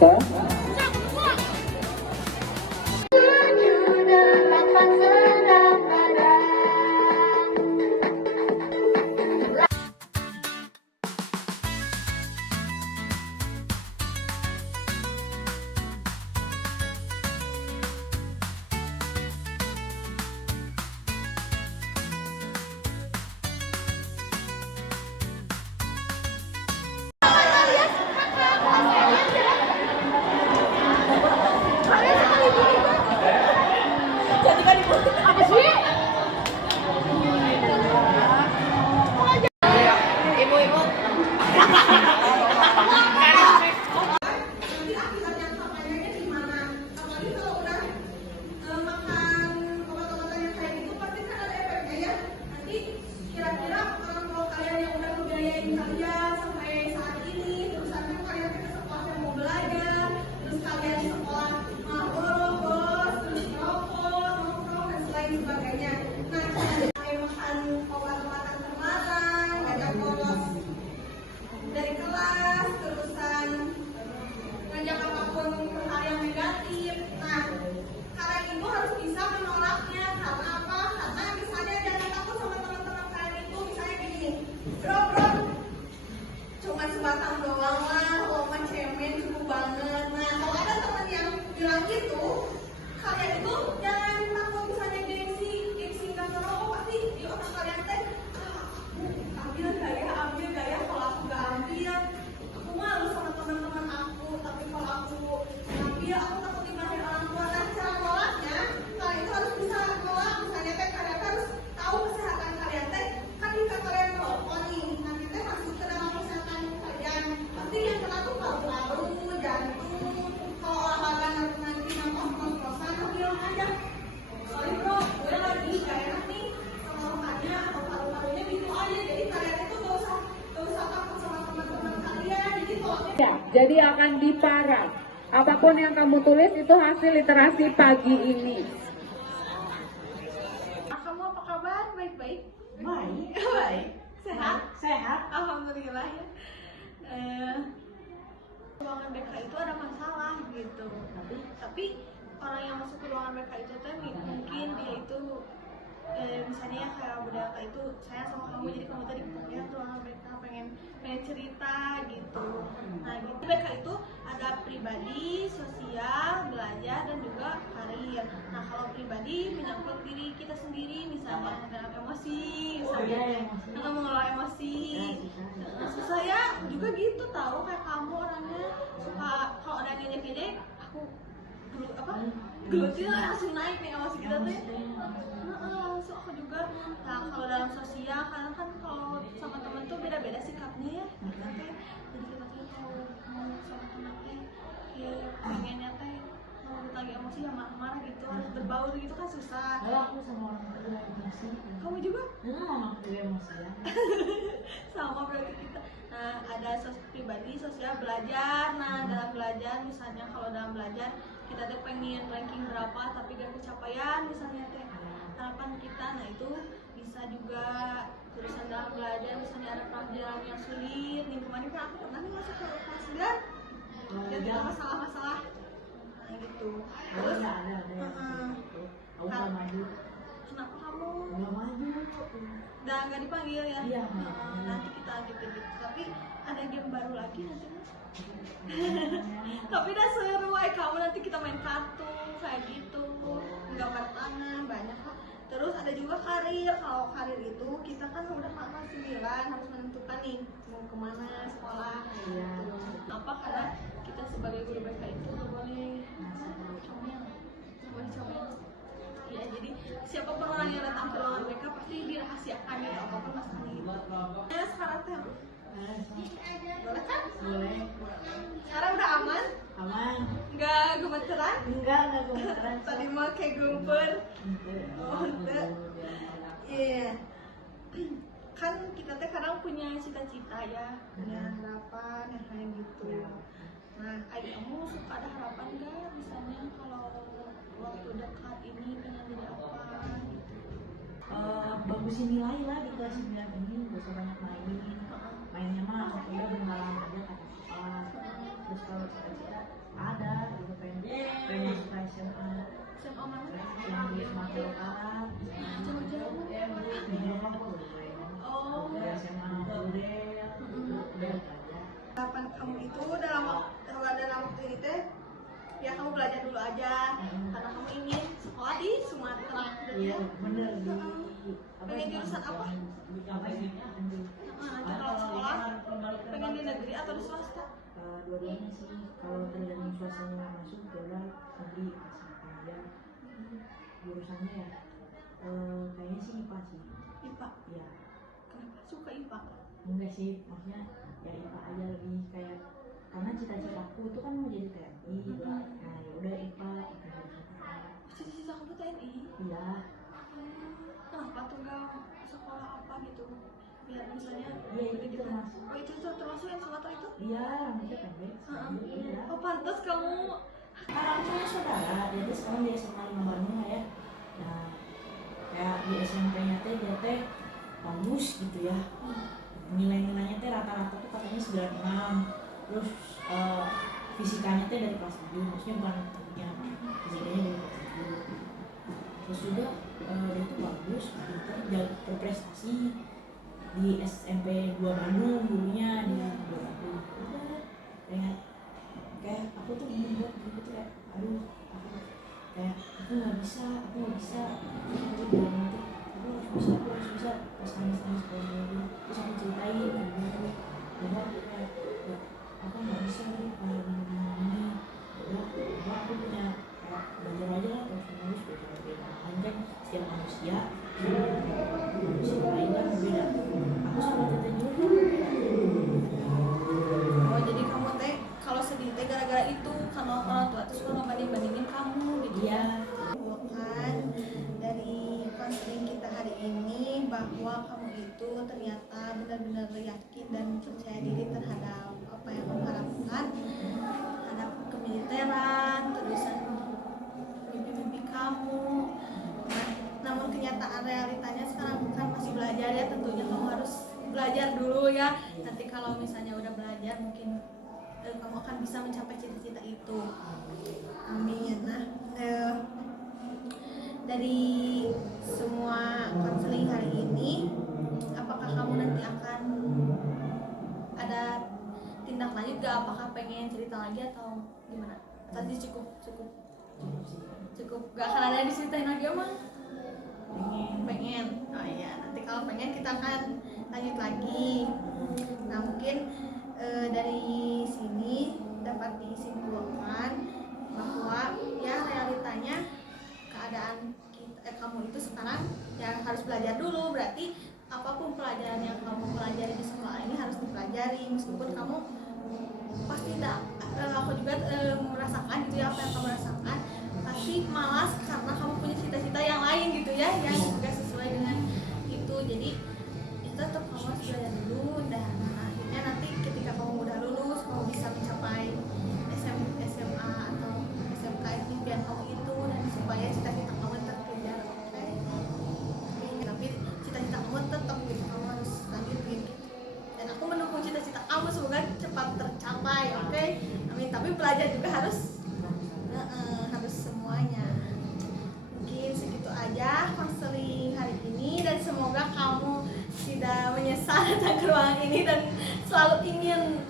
Toh? Ya, jadi akan diparaf. Apapun yang kamu tulis itu hasil literasi pagi ini. Kamu apa kabar? Baik-baik? Baik. Baik. Sehat? Sehat. Alhamdulillah ya. Ruangan BK itu ada masalah gitu. Tapi orang yang masuk ke ruangan BK itu tuh mungkin dia itu misalnya kayak udah kayak itu saya sama kamu, jadi kamu tadi lihat ruangan BK pengen cerita gitu. Nah gitu, BK itu ada pribadi, sosial, belajar, dan juga karir. Nah kalau pribadi menyangkut diri kita sendiri, misalnya dalam emosi, misalnya atau mengelola emosi. Saya juga gitu tahu, kayak kamu orangnya suka kalau ada ngejek-ngejek aku gelutin langsung naik nih emosi kita tuh. Langsung aku juga. Nah kalau dalam sosial karena kan kalau sama temen tuh beda-beda sikapnya ya. Jadi kita tuh kalau mau sama temen teh pengennya teh kalau lagi emosi ya marah-marah gitu, harus berbaur gitu kan susah. Kalau aku sama orang tua emosi. Kamu juga? Mama aku emosi ya. Sama berarti kita. Nah ada pribadi, sosial, belajar. Nah dalam belajar misalnya kalau dalam belajar kita tuh pengen ranking berapa tapi gak kecapean misalnya teh harapan kita. Nah itu bisa juga jurusan dalam belajar, misalnya ada pelajaran yang sulit nih. Kemarin kan aku pernah nih masuk ke kelas 9 dan ada masalah-masalah nah gitu. Terus ada aku nggak maju. kenapa kamu Nggak maju. udah nggak dipanggil ya? Iya. Nanti kita gitu. Tapi ada game baru lagi nanti mas. Tapi udah seru, kamu nanti kita main kartu kayak gitu, gambar tangan banyak kok. Terus ada juga karir. Kalau karir itu kita kan udah kelas 9 harus menentukan nih mau kemana sekolah. Iya. Apa karena kita sebagai guru BK itu nggak boleh comel, ya jadi siapapun orang yang datang ke ruangan BK pasti dirahasiakan gitu apapun masalahnya gitu. Ya sekarang teh boleh kan? Boleh. Sekarang udah aman? Aman. Nggak gemeteran? Enggak gemeteran. Tadi mah kayak gemper. Oh enggak. Iya. Kan kita teh kadang punya cita-cita ya, punya harapan yang kayak gitu. Nah, kamu suka ada harapan nggak? Misalnya kalau waktu dekat ini pengen jadi apa gitu? Bagusin nilai lah di kelas 9 ini, gak usah banyak main. Mainnya mah udah berhalang aja kata papa. Terus kalau cita-cita Iya, bener di Pengen jurusan apa? Nanti kalau sekolah pengen di negeri atau di swasta? Dua-duanya sih, kalau tergantung swastanya masuk jalan negeri kemudian jurusannya ya kayaknya sih IPA sih. IPA. Iya. Kenapa suka IPA? Enggak sih, maksudnya ya IPA aja lebih kayak karena cita-citaku itu kan mau jadi TNI gitu. Nah ya udah IPA akan jadi IPA. Cita-cita kamu TNI? Iya. Kenapa tuh nggak sekolah apa gitu? Biar misalnya Iya itu termasuk. Oh itu tuh termasuk yang Sumatera itu? Iya, rambutnya pendek. Iya. Oh pantas kamu. Karena aku punya saudara, jadi sekarang di SMA 5 Bandung lah ya. Nah, kayak di SMP-nya teh dia teh bagus gitu ya. Nilai-nilainya teh rata-rata tuh katanya 96. Terus fisikanya teh dari kelas 7, maksudnya bukan yang fisikanya dari kelas 7. Terus juga dia tuh bagus, pintar, jago berprestasi di SMP 2 Bandung dulunya di 2 Bandung. Udah kayak aku tuh membuat gitu ya, aduh aku nggak bisa aku bilang nanti aku harus bisa pas nangis sekolah dulu. Terus aku ceritain gitu bahwa aku nggak bisa nih kalau ini udah aku punya kayak belajar aja lah terus belajar panjang setiap manusia lain kan berbeda. Aku sama tete juga Oh jadi kamu teh kalau sedih teh gara-gara itu karena orang tua tuh suka ngebanding-bandingin kamu gitu. Iya. Kan dari konseling kita hari ini bahwa kamu itu ternyata benar-benar yakin dan percaya diri terhadap apa yang kamu harapkan, terhadap kemiliteran, terusan mimpi-mimpi kamu. Nah, namun kenyataan realitanya sekarang kan masih belajar ya, tentunya kamu harus belajar dulu ya. Nanti kalau misalnya udah belajar mungkin kamu akan bisa mencapai cita-cita itu. Amin. Nah, dari semua konseling hari ini, apakah kamu nanti akan ada tindak lanjut gak? Apakah pengen cerita lagi atau gimana? Tadi cukup gak akan ada yang diceritain lagi emang? Pengen. Oh iya, nanti kalau pengen kita akan lanjut lagi. Nah mungkin dari sini dapat disimpulkan bahwa ya realitanya keadaan kamu itu sekarang ya harus belajar dulu. Berarti apapun pelajaran yang kamu pelajari di sekolah ini harus dipelajari, meskipun kamu pasti tidak aku juga merasakan gitu ya, apa yang kamu rasakan pasti malas karena kamu punya cita-cita yang lain gitu ya, yang juga sesuai dengan itu. Jadi ya tetap kamu harus belajar dulu, dan akhirnya nanti ketika kamu udah lulus kamu bisa mencapai SMA atau SMK impian kamu itu, dan supaya cita-cita kamu terkejar. Oke? Tapi cita-cita kamu tetap gitu, kamu harus lanjutin gitu. Dan aku mendukung cita-cita kamu, semoga cepat tercapai. Oke? Amin. Tapi belajar juga harus semuanya. Mungkin segitu aja konseling hari ini, dan semoga kamu tidak menyesal datang ke ruangan ini dan selalu ingin